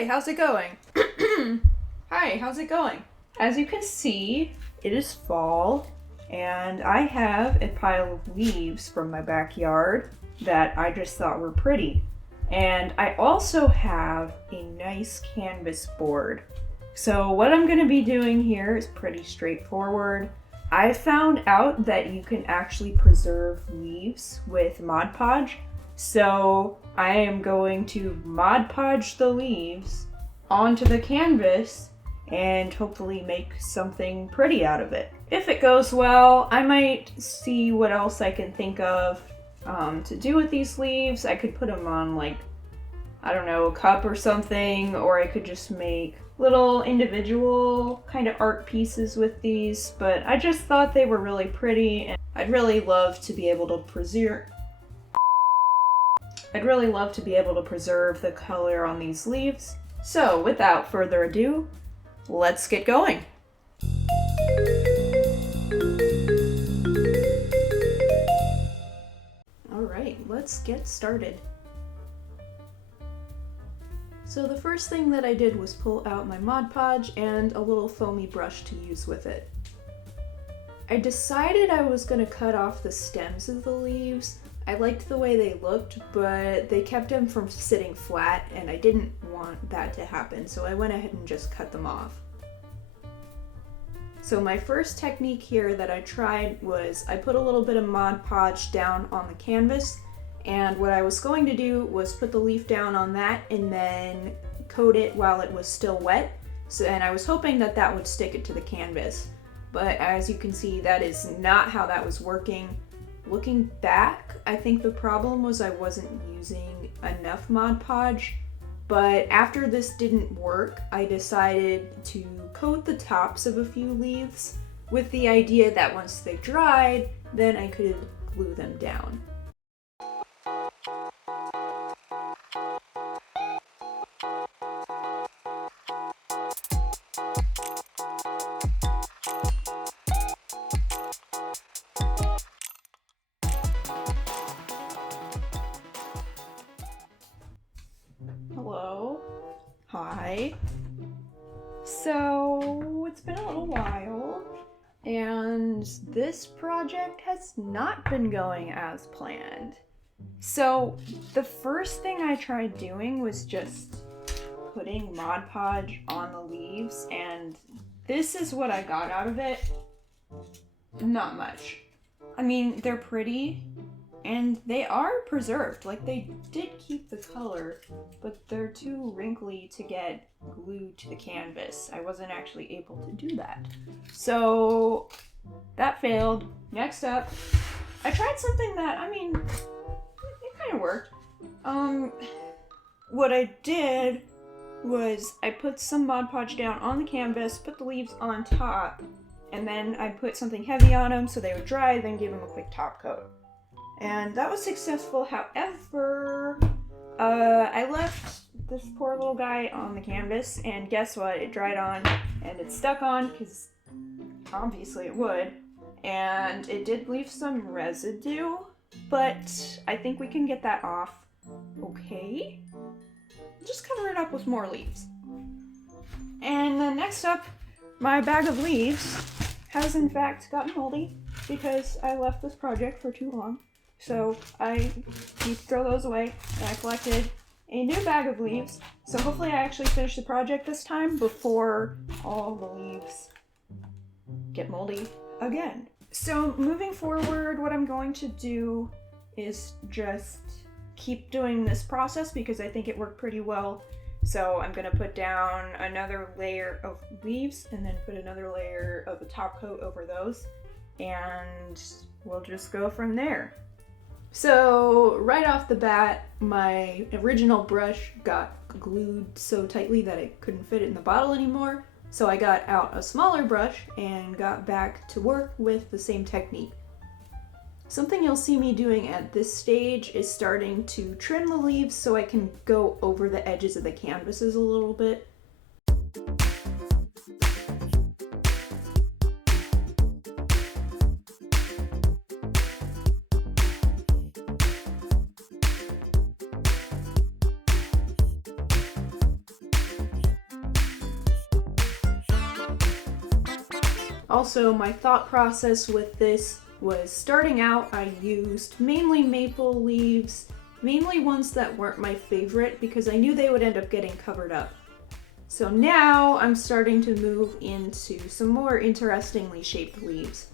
Hi, how's it going? Hi, how's it going? As you can see, it is fall, and I have a pile of leaves from my backyard that I just thought were pretty. And I also have a nice canvas board. So what I'm going to be doing here is pretty straightforward. I found out that you can actually preserve leaves with Mod Podge. So I am going to Mod Podge the leaves onto the canvas and hopefully make something pretty out of it. If it goes well, I might see what else I can think of to do with these leaves. I could put them on, like, I don't know, a cup or something, or I could just make little individual kind of art pieces with these, but I just thought they were really pretty, and I'd really love to be able to preserve the color on these leaves. So without further ado, let's get going. Alright, let's get started. So the first thing that I did was pull out my Mod Podge and a little foamy brush to use with it. I decided I was going to cut off the stems of the leaves. I liked the way they looked, but they kept them from sitting flat, and I didn't want that to happen, so I went ahead and just cut them off. So my first technique here that I tried was I put a little bit of Mod Podge down on the canvas, and what I was going to do was put the leaf down on that and then coat it while it was still wet. And I was hoping that that would stick it to the canvas. But as you can see, that is not how that was working. Looking back, I think the problem was I wasn't using enough Mod Podge. But after this didn't work, I decided to coat the tops of a few leaves with the idea that once they dried, then I could glue them down. Hello. Hi. So, it's been a little while, and this project has not been going as planned. So, the first thing I tried doing was just putting Mod Podge on the leaves, and this is what I got out of it. Not much. I mean, they're pretty, and they are preserved. Like, they did keep the color, but they're too wrinkly to get glued to the canvas. I wasn't actually able to do that. So, that failed. Next up, I tried something that, I mean, it kind of worked. What I did was I put some Mod Podge down on the canvas, put the leaves on top, and then I put something heavy on them so they would dry, then give them a quick top coat. And that was successful. However, I left this poor little guy on the canvas, and guess what? It dried on, and it stuck on, because obviously it would, and it did leave some residue, but I think we can get that off okay. Just cover it up with more leaves. And then next up, my bag of leaves has in fact gotten moldy because I left this project for too long. So I need to throw those away, and I collected a new bag of leaves. So hopefully I actually finish the project this time before all the leaves get moldy again. So moving forward, what I'm going to do is just keep doing this process because I think it worked pretty well. So I'm going to put down another layer of leaves and then put another layer of a top coat over those, and we'll just go from there. So right off the bat, my original brush got glued so tightly that it couldn't fit it in the bottle anymore. So I got out a smaller brush and got back to work with the same technique. Something you'll see me doing at this stage is starting to trim the leaves so I can go over the edges of the canvases a little bit. Also, my thought process with this was starting out, I used mainly maple leaves, mainly ones that weren't my favorite because I knew they would end up getting covered up. So now I'm starting to move into some more interestingly shaped leaves.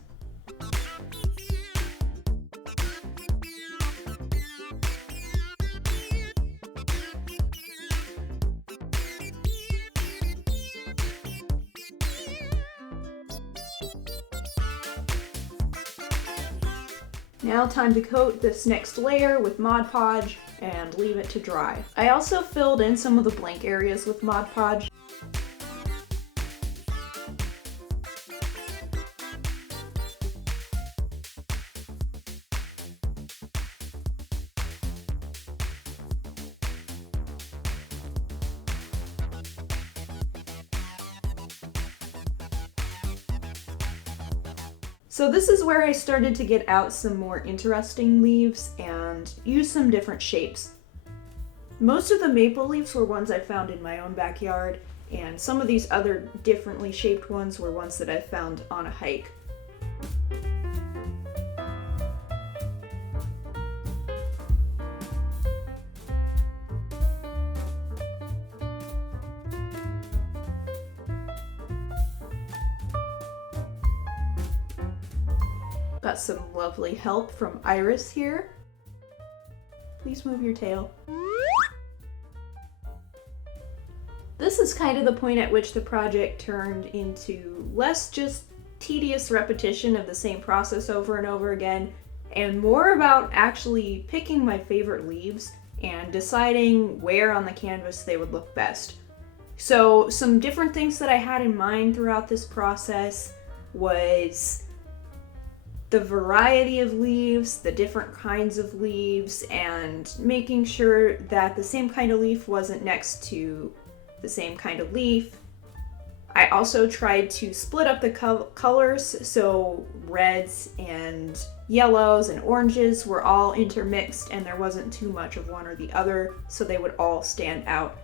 Now time to coat this next layer with Mod Podge and leave it to dry. I also filled in some of the blank areas with Mod Podge. So this is where I started to get out some more interesting leaves and use some different shapes. Most of the maple leaves were ones I found in my own backyard, and some of these other differently shaped ones were ones that I found on a hike. Got some lovely help from Iris here. Please move your tail. This is kind of the point at which the project turned into less just tedious repetition of the same process over and over again, and more about actually picking my favorite leaves and deciding where on the canvas they would look best. So some different things that I had in mind throughout this process was the variety of leaves, the different kinds of leaves, and making sure that the same kind of leaf wasn't next to the same kind of leaf. I also tried to split up the colors, so reds and yellows and oranges were all intermixed and there wasn't too much of one or the other, so they would all stand out.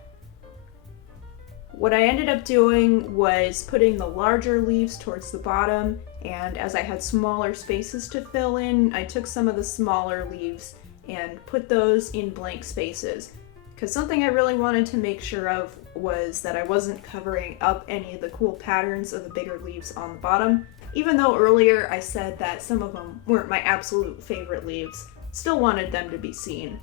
What I ended up doing was putting the larger leaves towards the bottom, and as I had smaller spaces to fill in, I took some of the smaller leaves and put those in blank spaces. Because something I really wanted to make sure of was that I wasn't covering up any of the cool patterns of the bigger leaves on the bottom. Even though earlier I said that some of them weren't my absolute favorite leaves, still wanted them to be seen.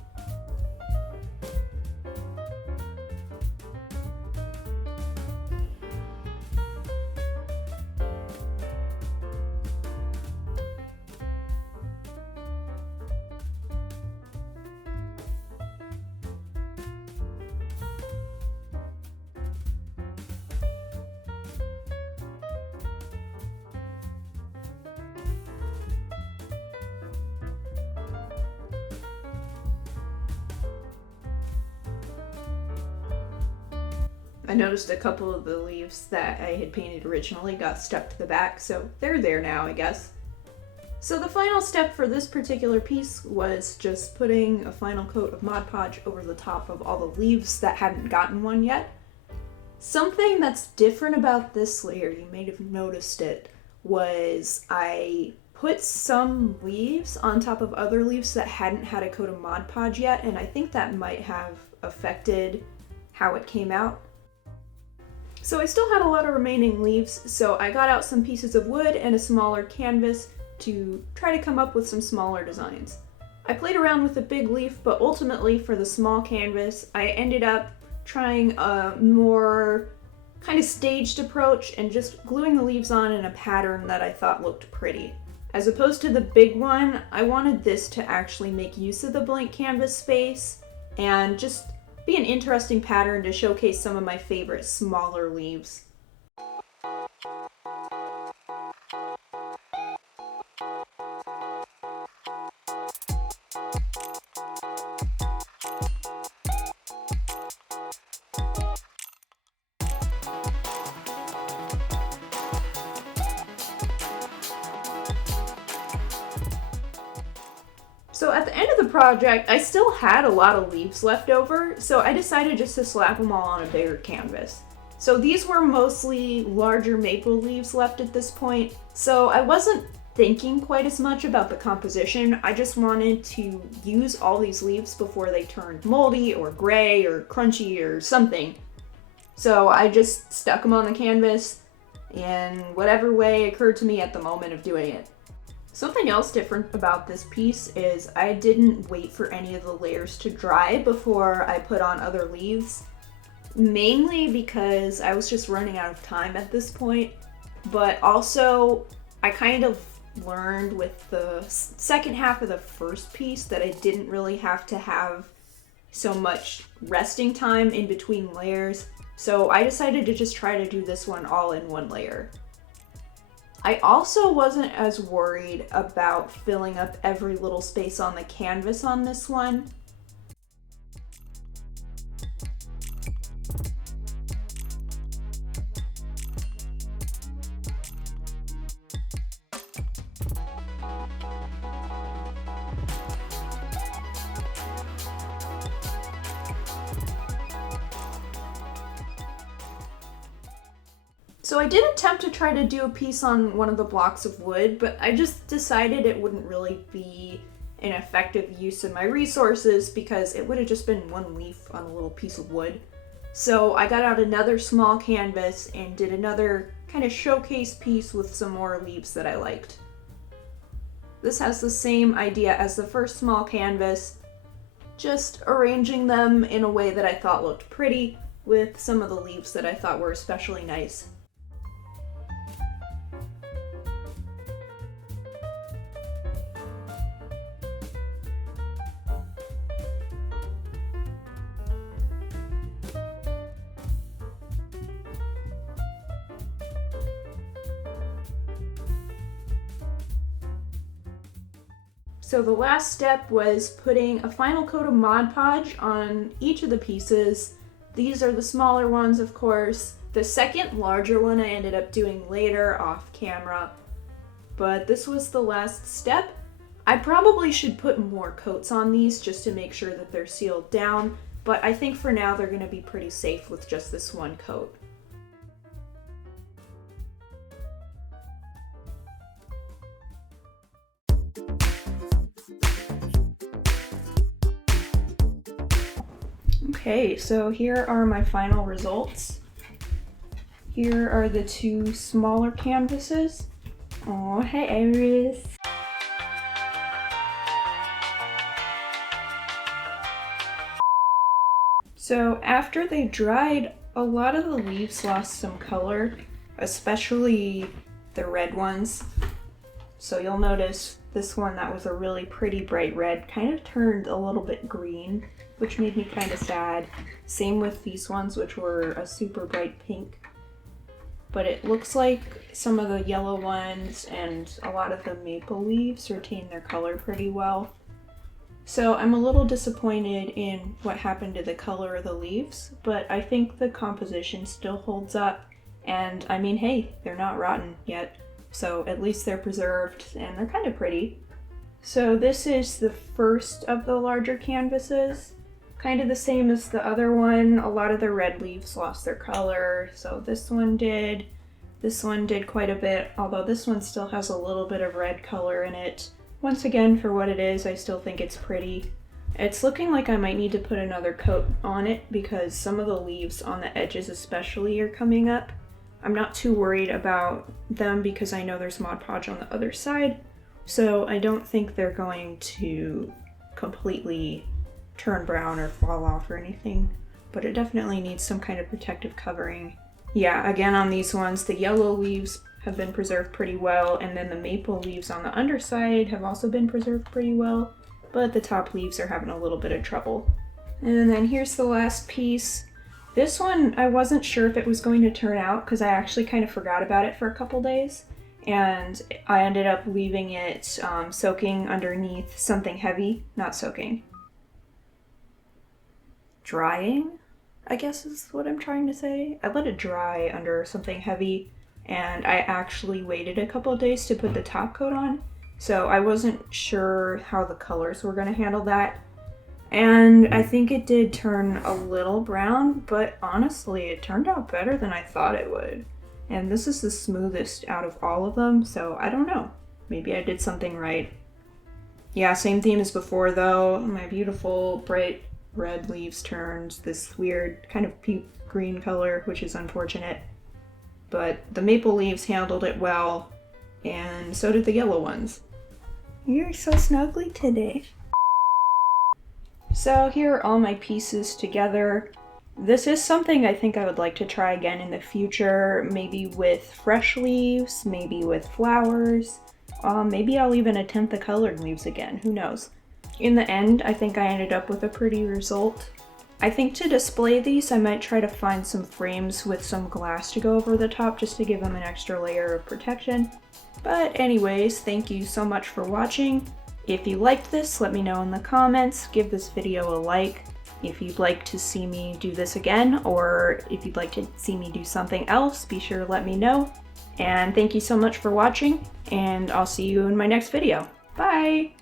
I noticed a couple of the leaves that I had painted originally got stuck to the back, so they're there now, I guess. So the final step for this particular piece was just putting a final coat of Mod Podge over the top of all the leaves that hadn't gotten one yet. Something that's different about this layer, you may have noticed it, was I put some leaves on top of other leaves that hadn't had a coat of Mod Podge yet, and I think that might have affected how it came out. So I still had a lot of remaining leaves, so I got out some pieces of wood and a smaller canvas to try to come up with some smaller designs. I played around with a big leaf, but ultimately for the small canvas, I ended up trying a more kind of staged approach and just gluing the leaves on in a pattern that I thought looked pretty. As opposed to the big one, I wanted this to actually make use of the blank canvas space and just be an interesting pattern to showcase some of my favorite smaller leaves. So at the end of the project, I still had a lot of leaves left over, so I decided just to slap them all on a bigger canvas. So these were mostly larger maple leaves left at this point, so I wasn't thinking quite as much about the composition. I just wanted to use all these leaves before they turned moldy or gray or crunchy or something. So I just stuck them on the canvas in whatever way occurred to me at the moment of doing it. Something else different about this piece is I didn't wait for any of the layers to dry before I put on other leaves. Mainly because I was just running out of time at this point, but also I kind of learned with the second half of the first piece that I didn't really have to have so much resting time in between layers, so I decided to just try to do this one all in one layer. I also wasn't as worried about filling up every little space on the canvas on this one. So I did attempt to try to do a piece on one of the blocks of wood, but I just decided it wouldn't really be an effective use of my resources because it would have just been one leaf on a little piece of wood. So I got out another small canvas and did another kind of showcase piece with some more leaves that I liked. This has the same idea as the first small canvas, just arranging them in a way that I thought looked pretty with some of the leaves that I thought were especially nice. So the last step was putting a final coat of Mod Podge on each of the pieces. These are the smaller ones, of course. The second larger one I ended up doing later off camera, but this was the last step. I probably should put more coats on these just to make sure that they're sealed down, but I think for now they're going to be pretty safe with just this one coat. Okay, so here are my final results. Here are the two smaller canvases. Oh, hey Iris. So after they dried, a lot of the leaves lost some color, especially the red ones. So you'll notice this one that was a really pretty bright red kind of turned a little bit green, which made me kind of sad. Same with these ones, which were a super bright pink. But it looks like some of the yellow ones and a lot of the maple leaves retain their color pretty well. So I'm a little disappointed in what happened to the color of the leaves, but I think the composition still holds up. And I mean, hey, they're not rotten yet, so at least they're preserved and they're kind of pretty. So this is the first of the larger canvases. Kind of the same as the other one. A lot of the red leaves lost their color, so this one did. This one did quite a bit, although this one still has a little bit of red color in it. Once again, for what it is, I still think it's pretty. It's looking like I might need to put another coat on it because some of the leaves on the edges especially are coming up. I'm not too worried about them because I know there's Mod Podge on the other side, so I don't think they're going to completely turn brown or fall off or anything, but it definitely needs some kind of protective covering. Yeah, again on these ones, the yellow leaves have been preserved pretty well, and then the maple leaves on the underside have also been preserved pretty well, but the top leaves are having a little bit of trouble. And then here's the last piece. This one, I wasn't sure if it was going to turn out because I actually kind of forgot about it for a couple days, and I ended up leaving it soaking underneath something heavy, not soaking. Drying, I guess is what I'm trying to say. I let it dry under something heavy, and I actually waited a couple of days to put the top coat on, so I wasn't sure how the colors were going to handle that. And I think it did turn a little brown, but honestly, it turned out better than I thought it would. And this is the smoothest out of all of them, so I don't know. Maybe I did something right. Yeah, same theme as before though. My beautiful bright red leaves turned this weird kind of puke green color, which is unfortunate. But the maple leaves handled it well, and so did the yellow ones. You're so snuggly today. So here are all my pieces together. This is something I think I would like to try again in the future, maybe with fresh leaves, maybe with flowers. Maybe I'll even attempt the colored leaves again, who knows. In the end, I think I ended up with a pretty result. I think to display these, I might try to find some frames with some glass to go over the top just to give them an extra layer of protection. But anyways, thank you so much for watching. If you liked this, let me know in the comments. Give this video a like. If you'd like to see me do this again, or if you'd like to see me do something else, be sure to let me know. And thank you so much for watching, and I'll see you in my next video. Bye!